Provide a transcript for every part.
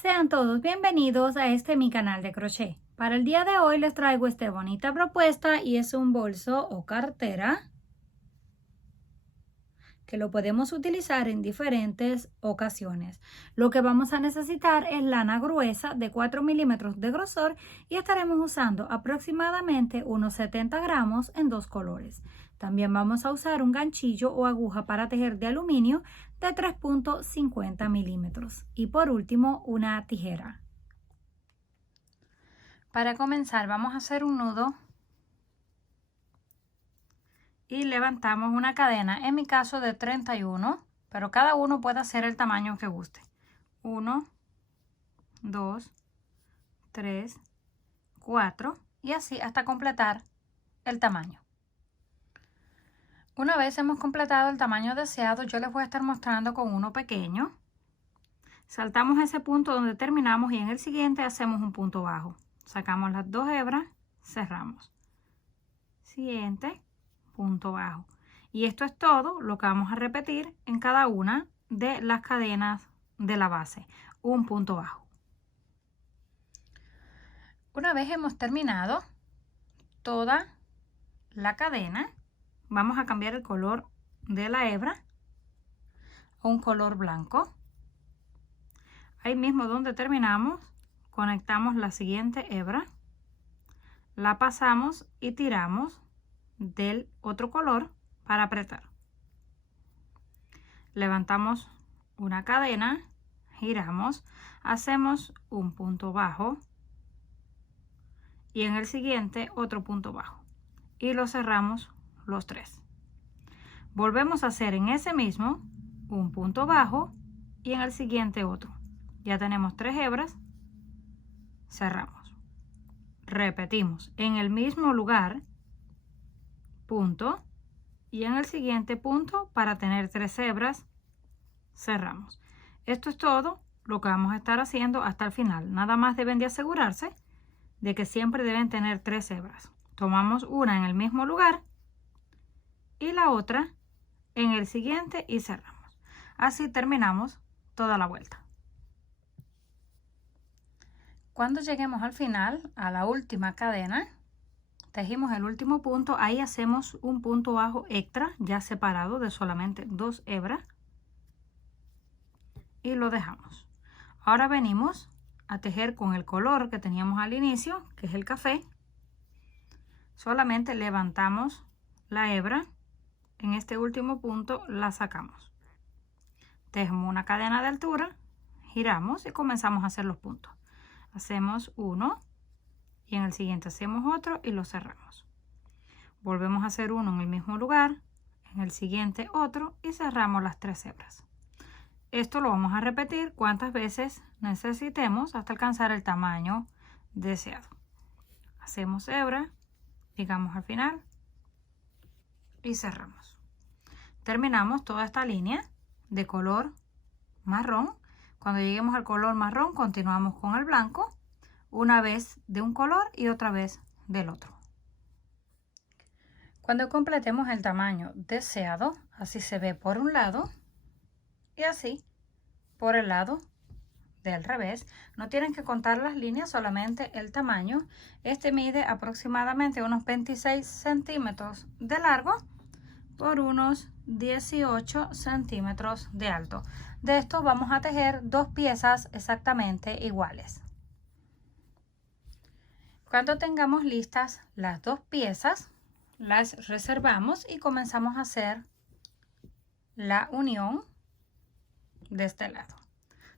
Sean todos bienvenidos a mi canal de crochet. Para el día de hoy les traigo esta bonita propuesta y es un bolso o cartera que lo podemos utilizar en diferentes ocasiones. Lo que vamos a necesitar es lana gruesa de 4 milímetros de grosor y estaremos usando aproximadamente unos 70 gramos en dos colores. También vamos a usar un ganchillo o aguja para tejer de aluminio de 3.50 milímetros y por último una tijera. Para comenzar vamos a hacer un nudo y levantamos una cadena, en mi caso de 31, pero cada uno puede hacer el tamaño que guste. 1, 2, 3, 4 y así hasta completar el tamaño. Una vez hemos completado el tamaño deseado, yo les voy a estar mostrando con uno pequeño. Saltamos ese punto donde terminamos y en el siguiente hacemos un punto bajo. Sacamos las dos hebras, cerramos. Siguiente, punto bajo. Y esto es todo lo que vamos a repetir en cada una de las cadenas de la base. Un punto bajo. Una vez hemos terminado toda la cadena, vamos a cambiar el color de la hebra a un color blanco. Ahí mismo donde terminamos, conectamos la siguiente hebra, la pasamos y tiramos del otro color para apretar. Levantamos una cadena, giramos, hacemos un punto bajo y en el siguiente otro punto bajo y lo cerramos los tres. Volvemos a hacer en ese mismo un punto bajo y en el siguiente otro. Ya tenemos tres hebras, cerramos. Repetimos en el mismo lugar, punto, y en el siguiente punto para tener tres hebras, cerramos. Esto es todo lo que vamos a estar haciendo hasta el final. Nada más deben de asegurarse de que siempre deben tener tres hebras. Tomamos una en el mismo lugar y la otra en el siguiente y cerramos. Así terminamos toda la vuelta. Cuando lleguemos al final, a la última cadena, tejimos el último punto, ahí hacemos un punto bajo extra ya separado de solamente dos hebras y lo dejamos. Ahora venimos a tejer con el color que teníamos al inicio, que es el café. Solamente levantamos la hebra, en este último punto la sacamos. Tejemos una cadena de altura, giramos y comenzamos a hacer los puntos. Hacemos uno y en el siguiente hacemos otro y lo cerramos. Volvemos a hacer uno en el mismo lugar, en el siguiente otro y cerramos las tres hebras. Esto lo vamos a repetir cuantas veces necesitemos hasta alcanzar el tamaño deseado. Hacemos hebra, llegamos al final y cerramos. Terminamos toda esta línea de color marrón. Cuando lleguemos al color marrón, continuamos con el blanco, una vez de un color y otra vez del otro. Cuando completemos el tamaño deseado, así se ve por un lado y así por el lado del revés. No tienen que contar las líneas, solamente el tamaño. Este mide aproximadamente unos 26 centímetros de largo por unos 18 centímetros de alto. De esto vamos a tejer dos piezas exactamente iguales. Cuando tengamos listas las dos piezas, las reservamos y comenzamos a hacer la unión de este lado.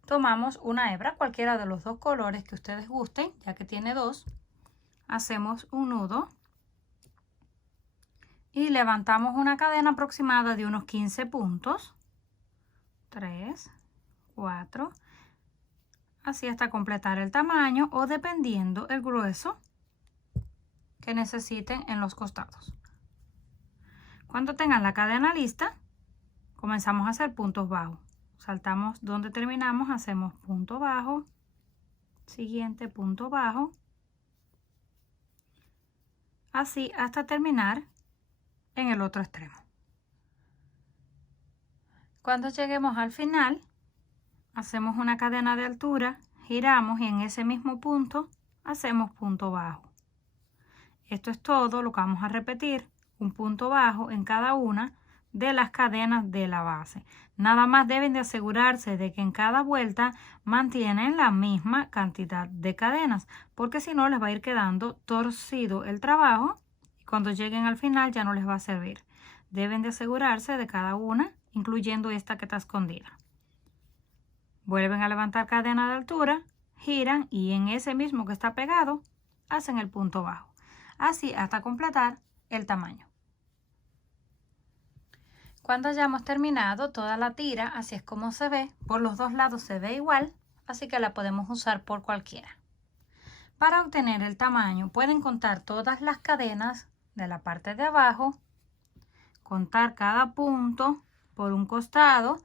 Tomamos una hebra, cualquiera de los dos colores que ustedes gusten, ya que tiene dos. Hacemos un nudo y levantamos una cadena aproximada de unos 15 puntos. 3, 4, así hasta completar el tamaño o dependiendo el grueso que necesiten en los costados. Cuando tengan la cadena lista, comenzamos a hacer puntos bajos. Saltamos donde terminamos, hacemos punto bajo, siguiente punto bajo, así hasta terminar en el otro extremo. Cuando lleguemos al final, hacemos una cadena de altura, giramos y en ese mismo punto hacemos punto bajo. Esto es todo lo que vamos a repetir, un punto bajo en cada una de las cadenas de la base. Nada más deben de asegurarse de que en cada vuelta mantienen la misma cantidad de cadenas, porque si no les va a ir quedando torcido el trabajo y cuando lleguen al final ya no les va a servir. Deben de asegurarse de cada una, incluyendo esta que está escondida. Vuelven a levantar cadena de altura, giran y en ese mismo que está pegado hacen el punto bajo. Así hasta completar el tamaño. Cuando hayamos terminado toda la tira, así es como se ve. Por los dos lados se ve igual, así que la podemos usar por cualquiera. Para obtener el tamaño pueden contar todas las cadenas de la parte de abajo, contar cada punto por un costado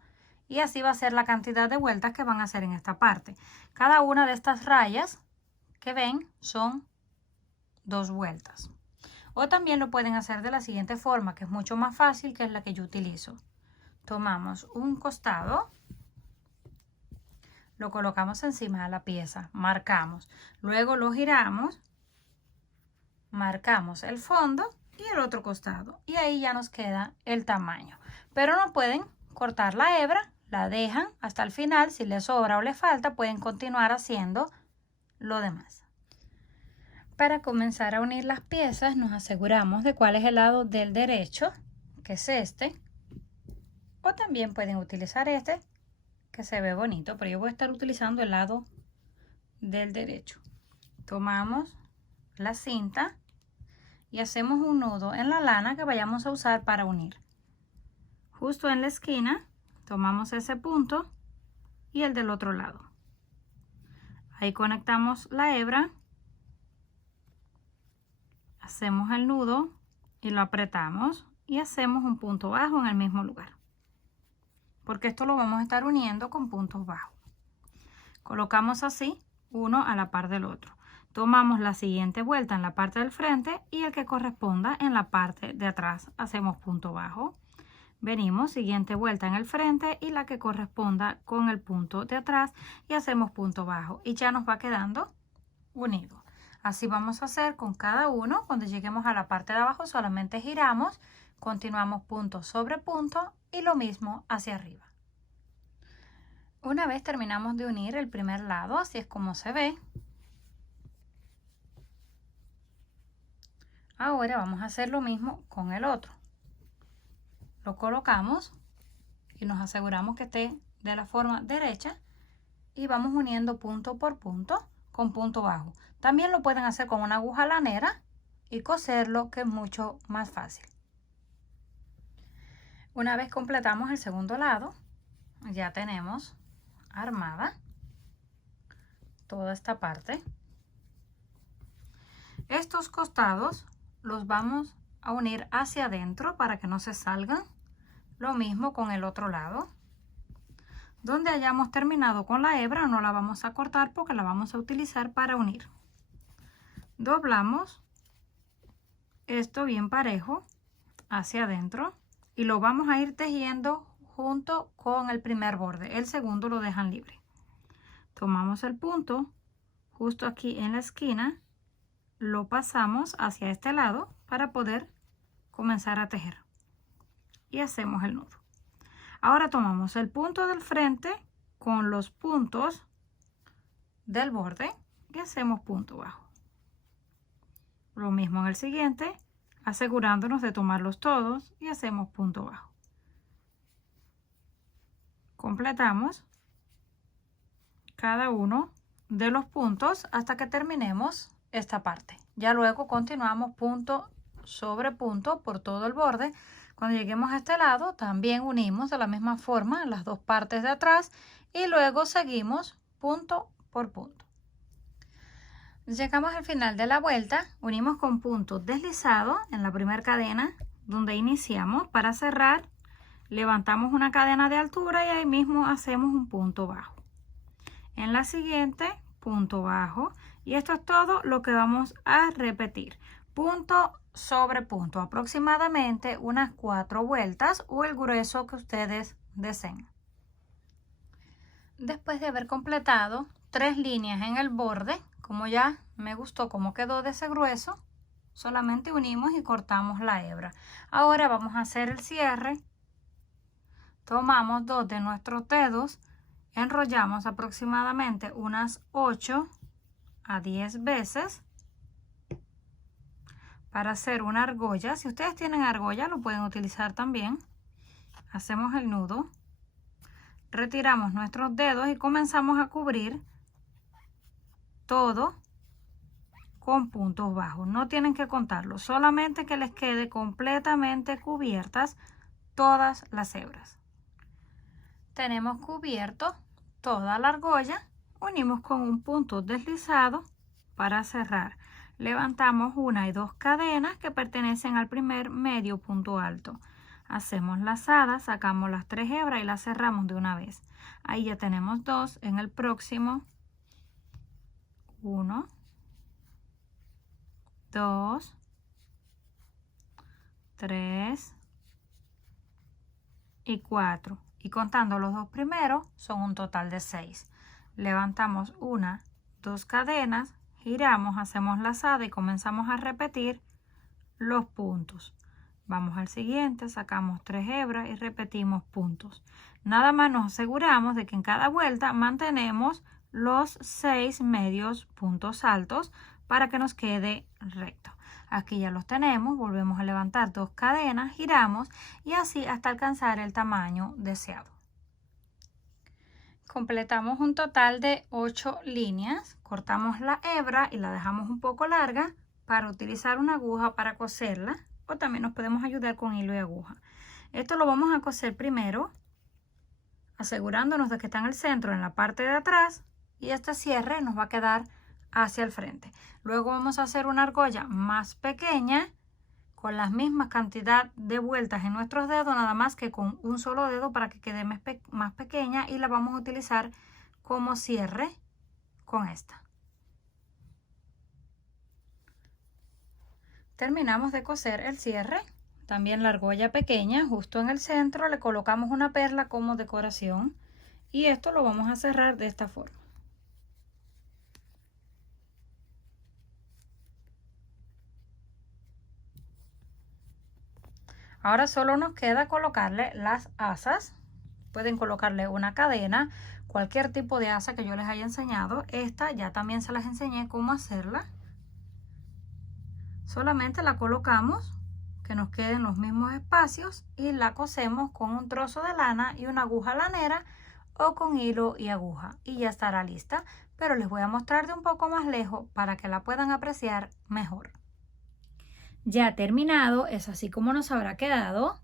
y así va a ser la cantidad de vueltas que van a hacer en esta parte. Cada una de estas rayas que ven son 2 vueltas. O también lo pueden hacer de la siguiente forma, que es mucho más fácil, que es la que yo utilizo. Tomamos un costado, lo colocamos encima de la pieza, marcamos, luego lo giramos, marcamos el fondo y el otro costado y ahí ya nos queda el tamaño. Pero no pueden cortar la hebra, la dejan hasta el final. Si les sobra o les falta, pueden continuar haciendo lo demás. Para comenzar a unir las piezas nos aseguramos de cuál es el lado del derecho, que es este, o también pueden utilizar este, que se ve bonito, pero yo voy a estar utilizando el lado del derecho. Tomamos la cinta y hacemos un nudo en la lana que vayamos a usar para unir. Justo en la esquina tomamos ese punto y el del otro lado. Ahí conectamos la hebra. Hacemos el nudo y lo apretamos y hacemos un punto bajo en el mismo lugar, porque esto lo vamos a estar uniendo con puntos bajos. Colocamos así uno a la par del otro. Tomamos la siguiente vuelta en la parte del frente y el que corresponda en la parte de atrás hacemos punto bajo. Venimos, siguiente vuelta en el frente y la que corresponda con el punto de atrás y hacemos punto bajo y ya nos va quedando unido. Así vamos a hacer con cada uno. Cuando lleguemos a la parte de abajo solamente giramos, continuamos punto sobre punto y lo mismo hacia arriba. Una vez terminamos de unir el primer lado, así es como se ve. Ahora vamos a hacer lo mismo con el otro. Lo colocamos y nos aseguramos que esté de la forma derecha y vamos uniendo punto por punto con punto bajo. También lo pueden hacer con una aguja lanera y coserlo, que es mucho más fácil. Una vez completamos el segundo lado, ya tenemos armada toda esta parte. Estos costados los vamos a unir hacia adentro para que no se salgan. Lo mismo con el otro lado. Donde hayamos terminado con la hebra no la vamos a cortar porque la vamos a utilizar para unir. Doblamos esto bien parejo hacia adentro y lo vamos a ir tejiendo junto con el primer borde. El segundo lo dejan libre. Tomamos el punto justo aquí en la esquina, lo pasamos hacia este lado para poder comenzar a tejer y hacemos el nudo. Ahora tomamos el punto del frente con los puntos del borde y hacemos punto bajo. Lo mismo en el siguiente, asegurándonos de tomarlos todos y hacemos punto bajo. Completamos cada uno de los puntos hasta que terminemos esta parte. Ya luego continuamos punto sobre punto por todo el borde. Cuando lleguemos a este lado también unimos de la misma forma las dos partes de atrás y luego seguimos punto por punto. Llegamos al final de la vuelta, unimos con punto deslizado en la primera cadena donde iniciamos. Para cerrar levantamos una cadena de altura y ahí mismo hacemos un punto bajo. En la siguiente punto bajo y esto es todo lo que vamos a repetir. Punto sobre punto, aproximadamente unas 4 vueltas o el grueso que ustedes deseen. Después de haber completado 3 líneas en el borde. Como ya me gustó cómo quedó de ese grueso, solamente unimos y cortamos la hebra. Ahora vamos a hacer el cierre. Tomamos 2 de nuestros dedos, enrollamos aproximadamente unas 8 a 10 veces para hacer una argolla. Si ustedes tienen argolla, lo pueden utilizar también. Hacemos el nudo, retiramos nuestros dedos y comenzamos a cubrir todo con puntos bajos. No tienen que contarlo, solamente que les quede completamente cubiertas todas las hebras. Tenemos cubierto toda la argolla, unimos con un punto deslizado para cerrar. Levantamos 1 y 2 cadenas que pertenecen al primer medio punto alto. Hacemos lazada, sacamos las 3 hebras y las cerramos de una vez. Ahí ya tenemos 2. En el próximo, 1, 2, 3 y 4. Y contando los 2 primeros son un total de 6. Levantamos 1, 2 cadenas, giramos, hacemos lazada y comenzamos a repetir los puntos. Vamos al siguiente, sacamos 3 hebras y repetimos puntos. Nada más nos aseguramos de que en cada vuelta mantenemos los 6 medios puntos altos para que nos quede recto. Aquí ya los tenemos, volvemos a levantar 2 cadenas, giramos y así hasta alcanzar el tamaño deseado. Completamos un total de 8 líneas, cortamos la hebra y la dejamos un poco larga para utilizar una aguja para coserla, o también nos podemos ayudar con hilo y aguja. Esto lo vamos a coser primero, asegurándonos de que está en el centro, en la parte de atrás, y este cierre nos va a quedar hacia el frente. Luego vamos a hacer una argolla más pequeña con la misma cantidad de vueltas en nuestros dedos, nada más que con un solo dedo para que quede más pequeña, y la vamos a utilizar como cierre con esta. Terminamos de coser el cierre, también la argolla pequeña, justo en el centro le colocamos una perla como decoración y esto lo vamos a cerrar de esta forma. Ahora solo nos queda colocarle las asas. Pueden colocarle una cadena, cualquier tipo de asa que yo les haya enseñado. Esta ya también se las enseñé cómo hacerla. Solamente la colocamos, que nos queden los mismos espacios, y la cosemos con un trozo de lana y una aguja lanera o con hilo y aguja. Y ya estará lista, pero les voy a mostrar de un poco más lejos para que la puedan apreciar mejor. Ya terminado, es así como nos habrá quedado.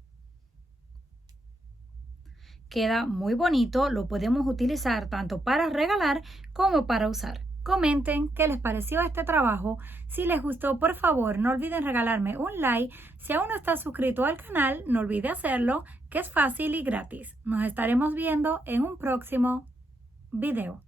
Queda muy bonito, lo podemos utilizar tanto para regalar como para usar. Comenten qué les pareció este trabajo. Si les gustó, por favor, no olviden regalarme un like. Si aún no estás suscrito al canal, no olvide hacerlo, que es fácil y gratis. Nos estaremos viendo en un próximo video.